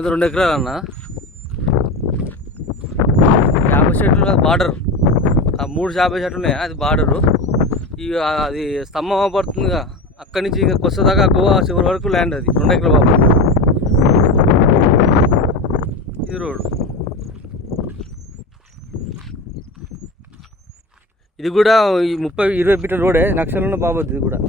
ఎంత 2 ఎకరాలు అన్న. 50 చెట్లు బార్డర్, ఆ 3 50 చెట్లు ఉన్నాయి, అది బార్డరు. ఇక అది స్తంభం పడుతుందిగా, అక్కడి నుంచి ఇంకా కొత్తదాకా గోవా చివరి వరకు ల్యాండ్. అది 2 ఎకరాల బాబు. ఇది రోడ్. ఇది కూడా ఈ 20 ఫీట్ల రోడే, నక్షలు ఉన్న బాబు ఇది కూడా.